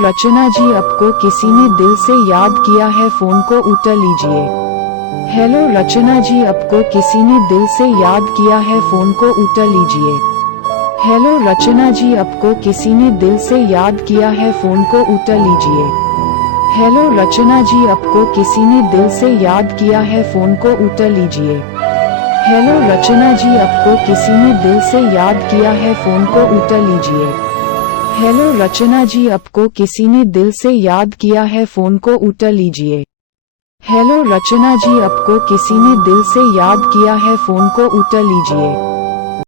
रचना जी, आपको किसी ने दिल से याद किया है, फोन को उठा लीजिए। हेलो रचना जी, आपको किसी ने दिल से याद किया है, फोन को उठा लीजिए। हेलो रचना जी, आपको किसी ने दिल से याद किया है, फोन को उठा लीजिए। हेलो रचना जी, आपको किसी ने दिल से याद किया है, फोन को उठा लीजिए। हेलो रचना जी, आपको किसी ने दिल से याद किया है, फोन को उठा लीजिए। हेलो रचना जी, आपको किसी ने दिल से याद किया है, फोन को उठा लीजिए। हेलो रचना जी, आपको किसी ने दिल से याद किया है, फोन को उठा लीजिए।